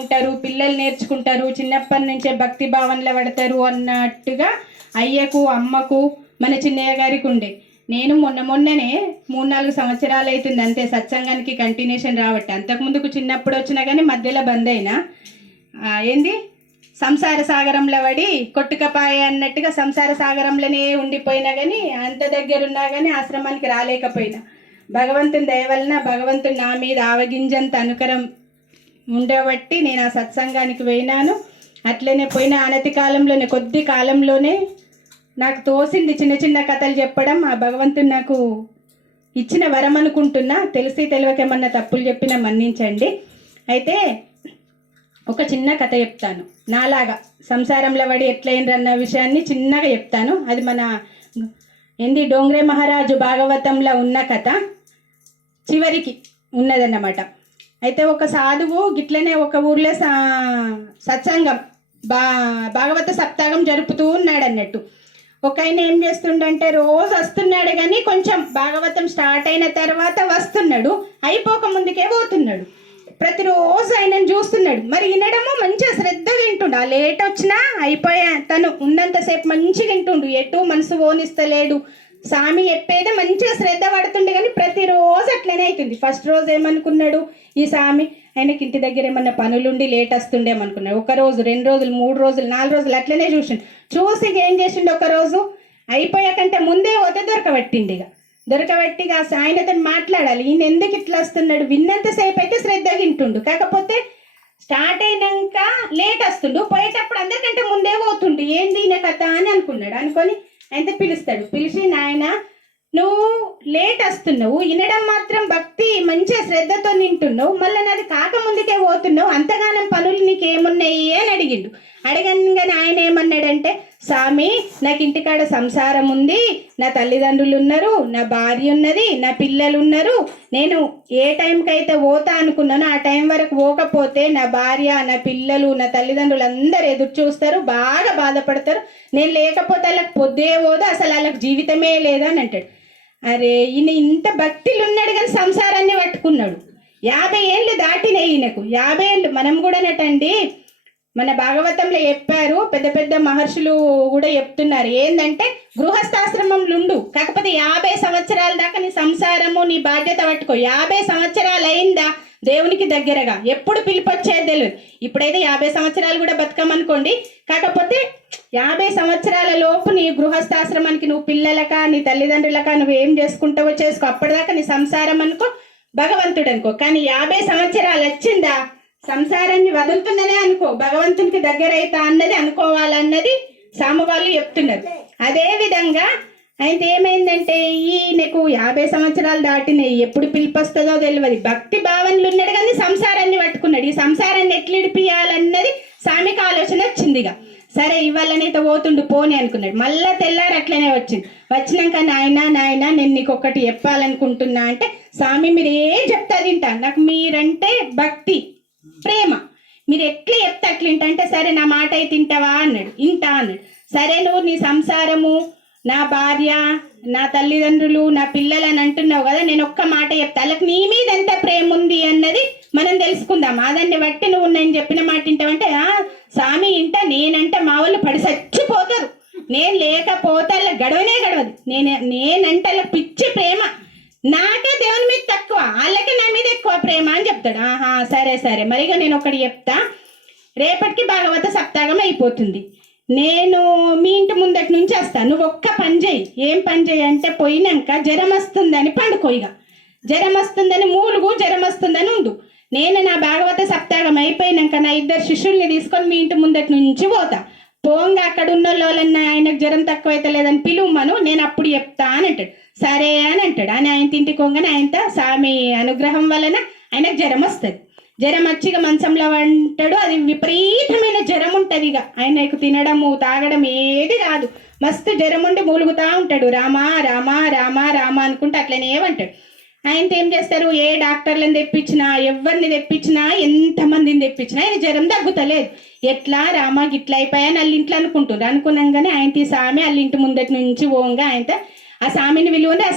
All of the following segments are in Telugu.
ఉంటారు, పిల్లలు నేర్చుకుంటారు, చిన్నప్పటి నుంచే భక్తి భావనలో పడతారు అన్నట్టుగా అయ్యకు అమ్మకు మన చిన్నయ్య గారికి ఉండే. నేను మొన్ననే 3-4 సంవత్సరాలు అవుతుంది అంతే సత్సంగానికి కంటిన్యూషన్ రావట్టే. అంతకుముందుకు చిన్నప్పుడు వచ్చినా కానీ మధ్యలో బంద్ అయినా. ఏంది సంసార సాగరంలో పడి కొట్టుకపాయ అన్నట్టుగా సంసార సాగరంలోనే ఉండిపోయినా కానీ అంత దగ్గరున్నా కానీ ఆశ్రమానికి రాలేకపోయినా. భగవంతుని దయ వలన భగవంతుని నా మీద ఆవగింజంత అనుకరం ఉండబట్టి నేను ఆ సత్సంగానికి పోయినాను. అట్లనే పోయిన అనతి కాలంలోనే కొద్ది కాలంలోనే నాకు తోసింది చిన్న చిన్న కథలు చెప్పడం. ఆ భగవంతుడు నాకు ఇచ్చిన వరం అనుకుంటున్నా. తెలిసి తెలియకేమన్నా తప్పులు చెప్పినా మన్నించండి. అయితే ఒక చిన్న కథ చెప్తాను. నాలాగా సంసారంలో పడి ఎట్లయినరన్న విషయాన్ని చిన్నగా చెప్తాను. అది మన డోంగ్రే మహారాజు భాగవతంలో ఉన్న కథ చివరికి ఉన్నదన్నమాట. అయితే ఒక సాధువు గిట్లనే ఒక ఊర్లో సత్సంగం భాగవత సప్తాహం జరుపుతూ ఉన్నాడు అన్నట్టు. ఒక ఆయన ఏం చేస్తుండంటే రోజు వస్తున్నాడు కానీ కొంచెం భాగవతం స్టార్ట్ అయిన తర్వాత వస్తున్నాడు, అయిపోక ముందుకే పోతున్నాడు. ప్రతిరోజు ఆయనను చూస్తున్నాడు. మరి వినడము మంచిగా శ్రద్ధగా వింటుండు. ఆ లేట్ వచ్చినా అయిపోయా తను ఉన్నంతసేపు మంచిగా వింటుండు, ఎటు మనసు ఓనిస్తలేడు. స్వామి చెప్పేదే మంచిగా శ్రద్ధ పడుతుండే కానీ ప్రతిరోజు అట్లనే అవుతుంది. ఫస్ట్ రోజు ఏమనుకున్నాడు, ఈ స్వామి ఆయనకి ఇంటి దగ్గర ఏమన్నా పనులుండి లేట్ వస్తుండేమనుకున్నాడు. 1 రోజు 2 రోజులు 3 రోజులు 4 రోజులు అట్లనే చూసి ఏం చేసిండు, ఒక రోజు అయిపోయాకంటే ముందే పోతే దొరకబట్టిండి. దొరకబట్టిగా ఆయనతో మాట్లాడాలి, ఈయన ఎందుకు ఇట్లా వస్తున్నాడు. విన్నంతసేపు అయితే శ్రద్ధగా వింటుండు, కాకపోతే స్టార్ట్ అయినాక లేట్ వస్తుండు, పోయేటప్పుడు అందరికంటే ముందే పోతుండు. ఏంది ఈయన కథ అని అనుకున్నాడు. అనుకొని అయితే పిలుస్తాడు. పిలిచి, నాయన నువ్వు లేట్ వస్తున్నావు, వినడం మాత్రం భక్తి మంచిగా శ్రద్ధతో నింటున్నావు, మళ్ళీ నాది కాకముందుకే పోతున్నావు, అంతగానం పనులు నీకేమున్నాయి అని అడిగిండు. అడగంగానే ఆయన ఏమన్నాడంటే, స్వామి నాకు ఇంటికాడ సంసారం ఉంది, నా తల్లిదండ్రులు ఉన్నారు, నా భార్య ఉన్నది, నా పిల్లలు ఉన్నారు. నేను ఏ టైంకి అయితే పోతా అనుకున్నానో ఆ టైం వరకు పోకపోతే నా భార్య, నా పిల్లలు, నా తల్లిదండ్రులు అందరు ఎదురు చూస్తారు, బాగా బాధపడతారు. నేను లేకపోతే వాళ్ళకి పొద్దే పోదు, అసలు వాళ్ళకి జీవితమే లేదని అంటాడు. అరే ఈయన ఇంత భక్తులు ఉన్నాడు కానీ సంసారాన్ని పట్టుకున్నాడు. 50 ఏళ్ళు దాటినాయి ఈయనకు. 50 ఏళ్ళు మనం కూడా నటండి. మన భాగవతంలో చెప్పారు, పెద్ద పెద్ద మహర్షులు కూడా చెప్తున్నారు. ఏంటంటే గృహస్థాశ్రమంలో ఉండు, కాకపోతే 50 సంవత్సరాల దాకా నీ సంసారము నీ బాధ్యత పట్టుకో. 50 సంవత్సరాలు అయిందా దేవునికి దగ్గరగా, ఎప్పుడు పిలిపొచ్చేది తెలియదు. ఇప్పుడైతే 50 సంవత్సరాలు కూడా బతకమనుకోండి, కాకపోతే 50 సంవత్సరాల లోపు నీ గృహస్థాశ్రమానికి నువ్వు పిల్లలక నీ తల్లిదండ్రులక నువ్వు ఏం చేసుకుంటావో చేసుకో. అప్పటిదాకా నీ సంసారం అనుకో, భగవంతుడు అనుకో. కానీ 50 సంవత్సరాలు వచ్చిందా సంసారాన్ని వదులుతుందనే అనుకో, భగవంతునికి దగ్గర అవుతా అన్నది అనుకోవాలన్నది సాము వాళ్ళు చెప్తున్నారు. అదే విధంగా అయితే ఏమైందంటే ఈయనకు 50 సంవత్సరాలు దాటినాయి, ఎప్పుడు పిలిపొస్తుందో తెలియదు. భక్తి భావనలు ఉన్నాడు కానీ సంసారాన్ని పట్టుకున్నాడు. ఈ సంసారాన్ని ఎట్లు ఇడిపియాలన్నది స్వామికి ఆలోచన వచ్చిందిగా. సరే ఇవాళనైతే పోతుండు పోని అనుకున్నాడు. మళ్ళా తెల్లారు అట్లనే వచ్చినాక నాయన నేను నీకు ఒకటి చెప్పాలనుకుంటున్నా అంటే, స్వామి మీరు ఏం చెప్తా తింటా, నాకు మీరంటే భక్తి ప్రేమ, మీరు ఎట్లా చెప్తే అట్లా అంటే, సరే నా మాట అయితే తింటావా అన్నాడు. ఇంటా అన్నాడు. సరే నువ్వు నీ సంసారము, నా భార్య, నా తల్లిదండ్రులు, నా పిల్లలు అని అంటున్నావు కదా, నేను ఒక్క మాట చెప్తా, వాళ్ళకి నీ మీద ఎంత ప్రేమ ఉంది అన్నది మనం తెలుసుకుందాం. దాన్ని బట్టి నువ్వు నేను చెప్పిన మాట వింటావంటే, స్వామి ఇంట నేనంటే మా వాళ్ళు పడి చచ్చిపోతారు, నేను లేకపోతే వాళ్ళ గడవదు, నేనంటే వాళ్ళ పిచ్చి ప్రేమ, నాకే దేవుని మీద తక్కువ, వాళ్ళకే నా మీద ఎక్కువ ప్రేమ అని చెప్తాడు. సరే మరిగా నేను ఒకటి చెప్తా, రేపటికి భాగవత సప్తాహం అయిపోతుంది, నేను మీ ఇంటి ముందటి నుంచి వస్తాను, నువ్వు ఒక్క పని చేయి. ఏం పని చేయి అంటే, పోయినాక జ్వరం వస్తుందని పండుకోయిగా, జ్వరం వస్తుందని మూలుగు, జ్వరం వస్తుందని ఉండు. నేను నా భాగవత సప్తాహం అయిపోయినాక నా 2 శిష్యుల్ని తీసుకొని మీ ఇంటి ముందటి నుంచి పోతా. పోంగా అక్కడ ఉన్న వాళ్ళన్నా ఆయనకు జ్వరం తక్కువైతే లేదని పిలువమను, నేను అప్పుడు చెప్తా అని అంటాడు. సరే అని అంటాడు. ఆయన ఇంటికి పోగానే ఆయనతో స్వామి అనుగ్రహం వలన ఆయనకు జ్వరం వస్తుంది. జ్వరం వచ్చి ఇక మంచంలో అంటాడు. అది విపరీతమైన జ్వరం ఉంటుంది. ఇక ఆయనకు తినడము తాగడం ఏది కాదు, మస్తు జ్వరం ఉండి మూలుగుతా ఉంటాడు. రామా రామా రామా రామా అనుకుంటూ అట్లనే అంటాడు. ఆయనతో ఏం చేస్తారు, ఏ డాక్టర్లను తెప్పించినా, ఎవరిని తెప్పించినా, ఎంతమందిని తెప్పించినా ఆయన జ్వరం తగ్గుతలేదు. ఎట్లా రామా గిట్లా అయిపోయాని వాళ్ళ ఇంట్లో అనుకున్నాగానే ఆయన స్వామి వాళ్ళ ఇంటి ముందటి నుంచి పోగా ఆయనతో ఆ స్వామిని విలువంది, ఆ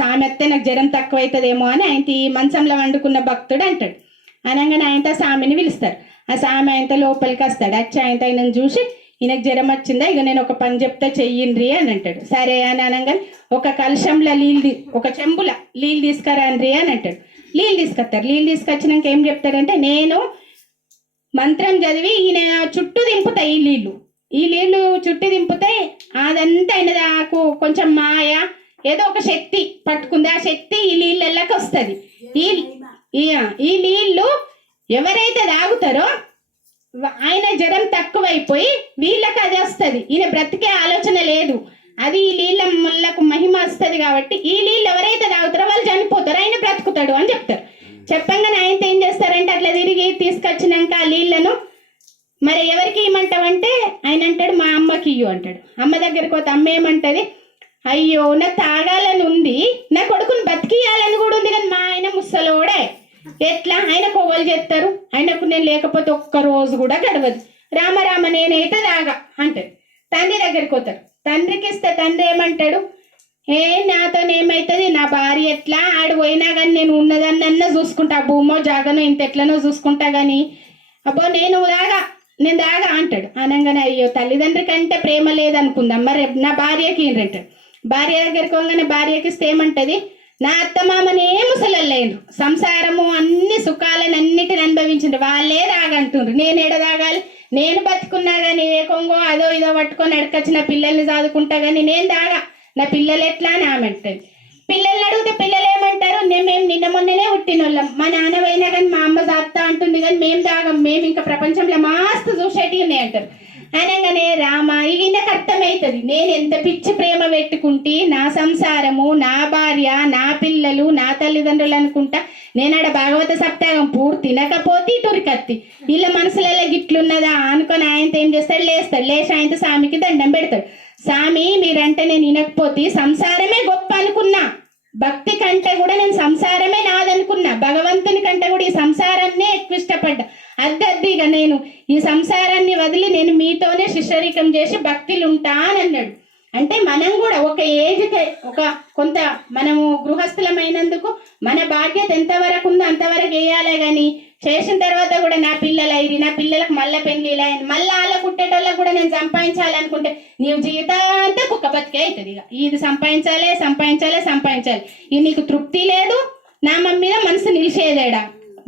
స్వామి వస్తే నాకు జ్వరం తక్కువ అవుతుందేమో అని ఆయన మంచంలో వండుకున్న భక్తుడు అంటాడు. అనగానే ఆయనతో స్వామిని పిలుస్తారు. ఆ సామె ఆయనతో లోపలికి వస్తాడు. వచ్చి ఆయనను చూసి ఈయనకు జ్వరం వచ్చిందా, ఇక నేను ఒక పని చెప్తే చెయ్యండ్రి అని అంటాడు. సరే అని అనగానే ఒక కలశంలో నీళ్ళు, ఒక చెంబుల నీళ్ళు తీసుకురాండ్రి అని అంటాడు. నీళ్ళు తీసుకొస్తారు. నీళ్ళు తీసుకొచ్చినాక ఏం చెప్తాడంటే, నేను మంత్రం చదివి ఈయన చుట్టూ దింపుతాయి ఈ నీళ్ళు చుట్టూ దింపితే అదంతా ఆయన నాకు కొంచెం మాయ ఏదో ఒక శక్తి పట్టుకుంది, ఆ శక్తి ఈ నీళ్ళకి వస్తుంది. ఈ నీళ్ళు ఎవరైతే తాగుతారో ఆయన జ్వరం తక్కువైపోయి వీళ్ళకి అది వస్తుంది. ఈయన బ్రతికే ఆలోచన లేదు, అది ఈ నీళ్ళ ముళ్ళకు మహిమ వస్తుంది కాబట్టి ఈ నీళ్ళు ఎవరైతే తాగుతారో వాళ్ళు చనిపోతారు, ఆయన బ్రతుకుతాడు అని చెప్తారు. చెప్పంగానే ఆయనతో ఏం చేస్తారంటే అట్లా తిరిగి తీసుకొచ్చినాక ఆ నీళ్ళను మరి ఎవరికి ఇవ్వమంటావంటే ఆయన అంటాడు, మా అమ్మకి ఇయ్యు అంటాడు. అమ్మ దగ్గరికి పోతే అమ్మ ఏమంటది, అయ్యో నాకు తాగాలని ఉంది, నా కొడుకుని బతికియాలని కూడా ఉంది, కానీ మా ఆయన ముసలోడే, ఎట్లా ఆయన కొవ్వలు చేస్తారు, ఆయనకు నేను లేకపోతే ఒక్క రోజు కూడా గడవదు, రామ నేనైతే తాగా అంటాడు. తండ్రి దగ్గరికి పోతారు. తండ్రికి ఇస్తే తండ్రి ఏమంటాడు, నాతోనేమవుతుంది, నా భార్య ఎట్లా ఆడు పోయినా కానీ నేను ఉన్నదాన్నన్నా చూసుకుంటా, భూమో జాగనో ఇంత ఎట్లనో చూసుకుంటా కానీ అబ్బో నేను దాగా అంటాడు. అనగానే అయ్యో తల్లిదండ్రి కంటే ప్రేమ లేదనుకుందాం, మరి నా భార్యకి ఏంటంటాడు. భార్య దగ్గరికి పోగానే భార్యకి ఇస్తే ఏమంటది, నా అత్తమామనే ముసలయ్యారు, సంసారము అన్ని సుఖాలను అన్నిటిని అనుభవించిండ్రు, వాళ్ళే తాగంటుండ్రు, నేను ఎడ తాగాలి, నేను బతుకున్నా కానీ ఏ కొంగో అదో ఇదో పట్టుకొని అడకొచ్చి నా పిల్లల్ని చదువుకుంటా కానీ నేను తాగా, నా పిల్లలు ఎట్లా అని ఆమె అంటది. పిల్లల్ని అడిగితే పిల్లలు ఏమంటారు, మేము నిన్న మొన్ననే పుట్టినోళ్ళం, మా నాన్న పోయినా కానీ మా అమ్మ జాగ్రత్త అంటుంది కానీ మేము తాగం, మేము ఇంకా ప్రపంచంలో మాస్తు చూసేటివి ఉన్నాయి అంటారు. అనగానే రామ ఈయనకు అర్థమవుతుంది, నేను ఎంత పిచ్చి ప్రేమ పెట్టుకుంటే నా సంసారము, నా భార్య, నా పిల్లలు, నా తల్లిదండ్రులు అనుకుంటా నేను ఆడ భాగవత సప్తాహం పూర్తి తినకపోతే టురికత్తి వీళ్ళ మనసులలో గిట్లున్నదా అనుకొని ఆయనతో ఏం చేస్తాడు, లేచి ఆయనతో స్వామికి దండం పెడతాడు. స్వామి మీరంటే నేను వినకపోతే సంసారమే గొప్ప అనుకున్నా, భక్తి కంటే కూడా నేను సంసారమే నాదనుకున్నా, భగవంతుని కంటే కూడా ఈ సంసారాన్నే ఎక్కువ ఇష్టపడ్డా, అద్దద్దిగా నేను ఈ సంసారాన్ని వదిలి నేను మీతోనే శిష్యరికం చేసి భక్తిలు ఉంటా అని అన్నాడు. అంటే మనం కూడా ఒక ఏజ్కి కొంత మనము గృహస్థులమైనందుకు మన బాధ్యత ఎంతవరకు ఉందో అంతవరకు వేయాలే కానీ చేసిన తర్వాత కూడా నా పిల్లలు అయ్యి నా పిల్లలకు మళ్ళీ పెళ్లిలు అయ్యింది, మళ్ళీ వాళ్ళ కుట్టేటోళ్ళకి కూడా నేను సంపాదించాలనుకుంటే నీవు జీవితాంతా కుక్క బతికే అవుతుంది. ఇక ఇది సంపాదించాలి ఇది నీకు తృప్తి లేదు, నామం మీద మనసు నిలిచేదేడా.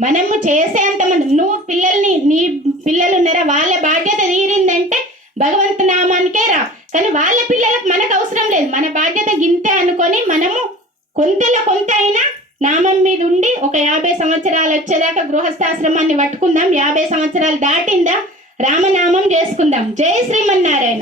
మనము చేసేంత మంది నువ్వు పిల్లల్ని, నీ పిల్లలు ఉన్నారా వాళ్ళ బాధ్యత తీరిందంటే భగవంతు నామానికే రా, కానీ వాళ్ళ పిల్లలకు మనకు అవసరం లేదు, మన బాధ్యత గింతే అనుకొని మనము కొంతలో కొంత అయినా నామం మీద ఉండి ఒక 50 సంవత్సరాలు వచ్చేదాకా గృహస్థాశ్రమాన్ని పట్టుకుందాం. 50 సంవత్సరాలు దాటిందా రామనామం చేసుకుందాం. జై శ్రీమన్నారాయణ.